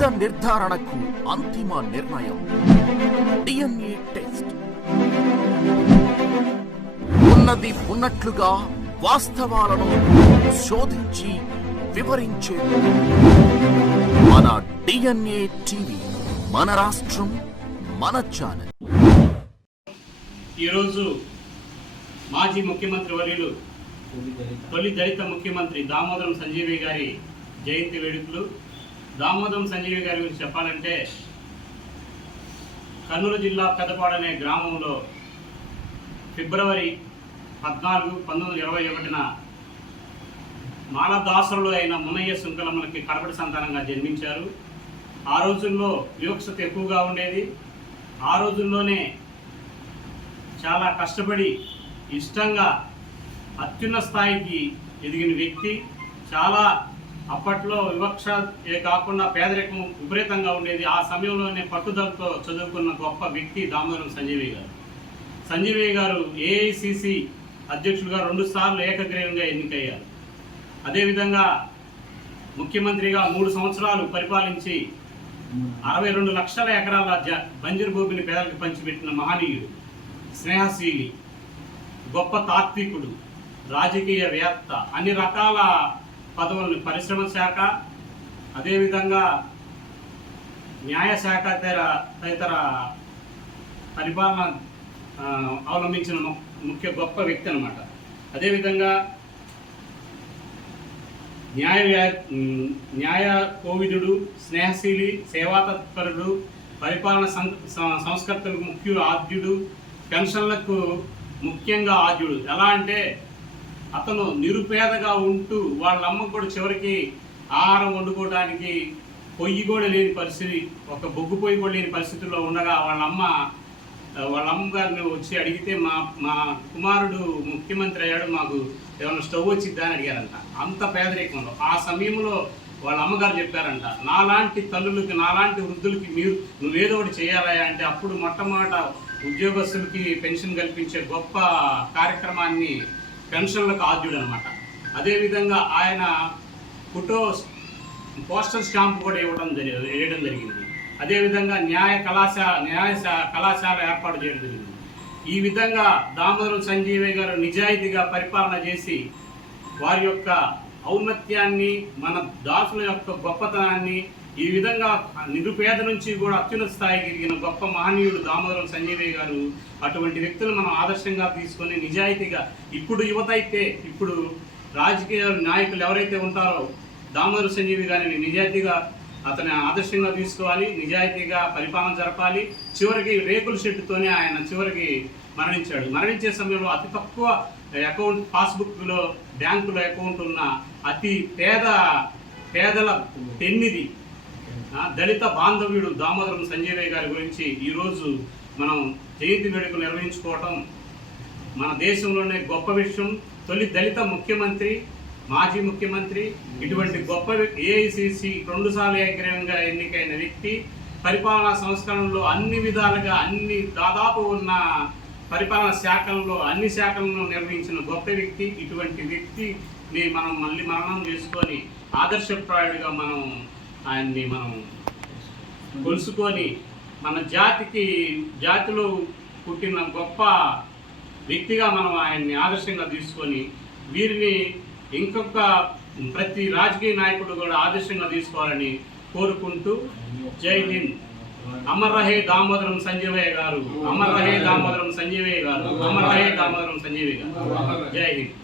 నిజ నిర్ధారణకు అంతిమ నిర్ణయం డిఎన్ఏ టెస్ట్. ఉన్నది ఉన్నట్లుగా వాస్తవాలను శోధించి వివరించే మన డిఎన్ఏ టీవీ, మన రాష్ట్రం, మన ఛానల్. ఈరోజు మాజీ ముఖ్యమంత్రి వర్యులు తొలి దళిత ముఖ్యమంత్రి దామోదరం సంజీవి గారి జయంతి వేడుకలు. దామోదరం సంజీవి గారి గురించి చెప్పాలంటే, కర్నూలు జిల్లా పెద్దపాడు అనే గ్రామంలో ఫిబ్రవరి 14, 1921న మాలదాసురులు అయిన మునయ్య సుంకలమ్మలకి కడపటి సంతానంగా జన్మించారు. ఆ రోజుల్లో వివక్షత ఎక్కువగా ఉండేది. ఆ రోజుల్లోనే చాలా కష్టపడి ఇష్టంగా అత్యున్నత స్థాయికి ఎదిగిన వ్యక్తి. చాలా అప్పట్లో వివక్ష కాకుండా పేదరికం విపరీతంగా ఉండేది. ఆ సమయంలోనే పట్టుదలతో చదువుకున్న గొప్ప వ్యక్తి దామోదరం సంజీవి గారు. సంజీవి గారు ఏఐసిసి అధ్యక్షులుగా 2 సార్లు ఏకగ్రీవంగా ఎన్నికయ్యారు. అదేవిధంగా ముఖ్యమంత్రిగా 3 సంవత్సరాలు పరిపాలించి 62 లక్షల ఎకరాల బంజరు భూమిని పేదలకు పంచిపెట్టిన మహనీయుడు, స్నేహశీలి, గొప్ప తాత్వికుడు, రాజకీయవేత్త, అన్ని రకాల పదవులను పరిశ్రమ శాఖ, అదేవిధంగా న్యాయశాఖ తదితర పరిపాలన అవలంబించిన గొప్ప వ్యక్తి అన్నమాట. అదేవిధంగా న్యాయ కోవిదుడు, స్నేహశీలి, సేవాతత్పరుడు, పరిపాలన సంస్కర్తలకు ముఖ్య ఆద్యుడు, పెన్షన్లకు ముఖ్యంగా ఆద్యుడు. ఎలా అంటే అతను నిరుపేదగా ఉంటూ వాళ్ళ అమ్మకు కూడా చివరికి ఆహారం వండుకోవడానికి పొయ్యి కూడా లేని పరిస్థితి, ఒక బొగ్గు పొయ్యి కూడా లేని పరిస్థితుల్లో ఉండగా వాళ్ళ అమ్మగారిని వచ్చి అడిగితే మా కుమారుడు ముఖ్యమంత్రి అయ్యాడు, మాకు ఏమైనా స్టవ్ వచ్చిద్దా అని అడిగారంట. అంత పేదరికంలో ఆ సమయంలో వాళ్ళ అమ్మగారు చెప్పారంట, నాలాంటి తల్లులకి, నాలాంటి వృద్ధులకి నువ్వేదో ఒకటి చేయాలా అంటే అప్పుడు మొట్టమొదట ఉద్యోగస్తులకి పెన్షన్ కల్పించే గొప్ప కార్యక్రమాన్ని పెన్షన్లకు ఆద్యుడు అనమాట. అదేవిధంగా ఆయన పోస్టల్ స్టాంప్ కూడా వేయడం జరిగింది. అదేవిధంగా న్యాయ కళాశాల ఏర్పాటు చేయడం జరిగింది. ఈ విధంగా దామోదరం సంజీవి గారు నిజాయితీగా పరిపాలన చేసి వారి యొక్క ఔన్నత్యాన్ని, మన దాసుల యొక్క గొప్పతనాన్ని, ఈ విధంగా నిరుపేద నుంచి కూడా అత్యున్నత స్థాయికి ఎదిగిన గొప్ప మహనీయుడు దామోదరం సంజీవి గారు. అటువంటి వ్యక్తులు మనం ఆదర్శంగా తీసుకొని నిజాయితీగా, ఇప్పుడు యువత అయితే, ఇప్పుడు రాజకీయ నాయకులు ఎవరైతే ఉంటారో దామోదరం సంజీవి గారిని నిజాయితీగా అతని ఆదర్శంగా తీసుకోవాలి, నిజాయితీగా పరిపాలన జరపాలి. చివరికి రేకుల షెడ్డుతోనే ఆయన చివరికి మరణించాడు. మరణించే సమయంలో అతి తక్కువ అకౌంట్, పాస్బుక్లో బ్యాంకులో అకౌంట్ ఉన్న అతి పేదల పెన్నిది దళిత బాంధవ్యుడు దామోదరం సంజీవి గారి గురించి ఈరోజు మనం జయంతి వేడుకలు నిర్వహించుకోవటం మన దేశంలోనే గొప్ప విషయం. తొలి దళిత ముఖ్యమంత్రి, మాజీ ముఖ్యమంత్రి, ఇటువంటి గొప్ప ఏఐసిసి 2 సార్లు ఏకగ్రీవంగా ఎన్నికైన వ్యక్తి, పరిపాలనా సంస్కరణలో అన్ని విధాలుగా దాదాపు ఉన్న పరిపాలనా శాఖల్లో అన్ని శాఖలను నిర్వహించిన గొప్ప వ్యక్తి. ఇటువంటి వ్యక్తిని మనం మళ్ళీ మరణం చేసుకొని ఆదర్శప్రాయుడిగా ఆయన్ని మనం కొలుసుకొని మన జాతిలో పుట్టిన గొప్ప వ్యక్తిగా మనం ఆయన్ని ఆదర్శంగా తీసుకొని వీరిని ఇంకొక ప్రతి రాజకీయ నాయకుడు కూడా ఆదర్శంగా తీసుకోవాలని కోరుకుంటూ, జై హింద్. అమర్ రహే దామోదరం సంజీవయ్య గారు, అమర్ రహే దామోదరం సంజీవయ్య గారు, అమర్ రహే దామోదరం సంజీవయ్య గారు. జై హింద్.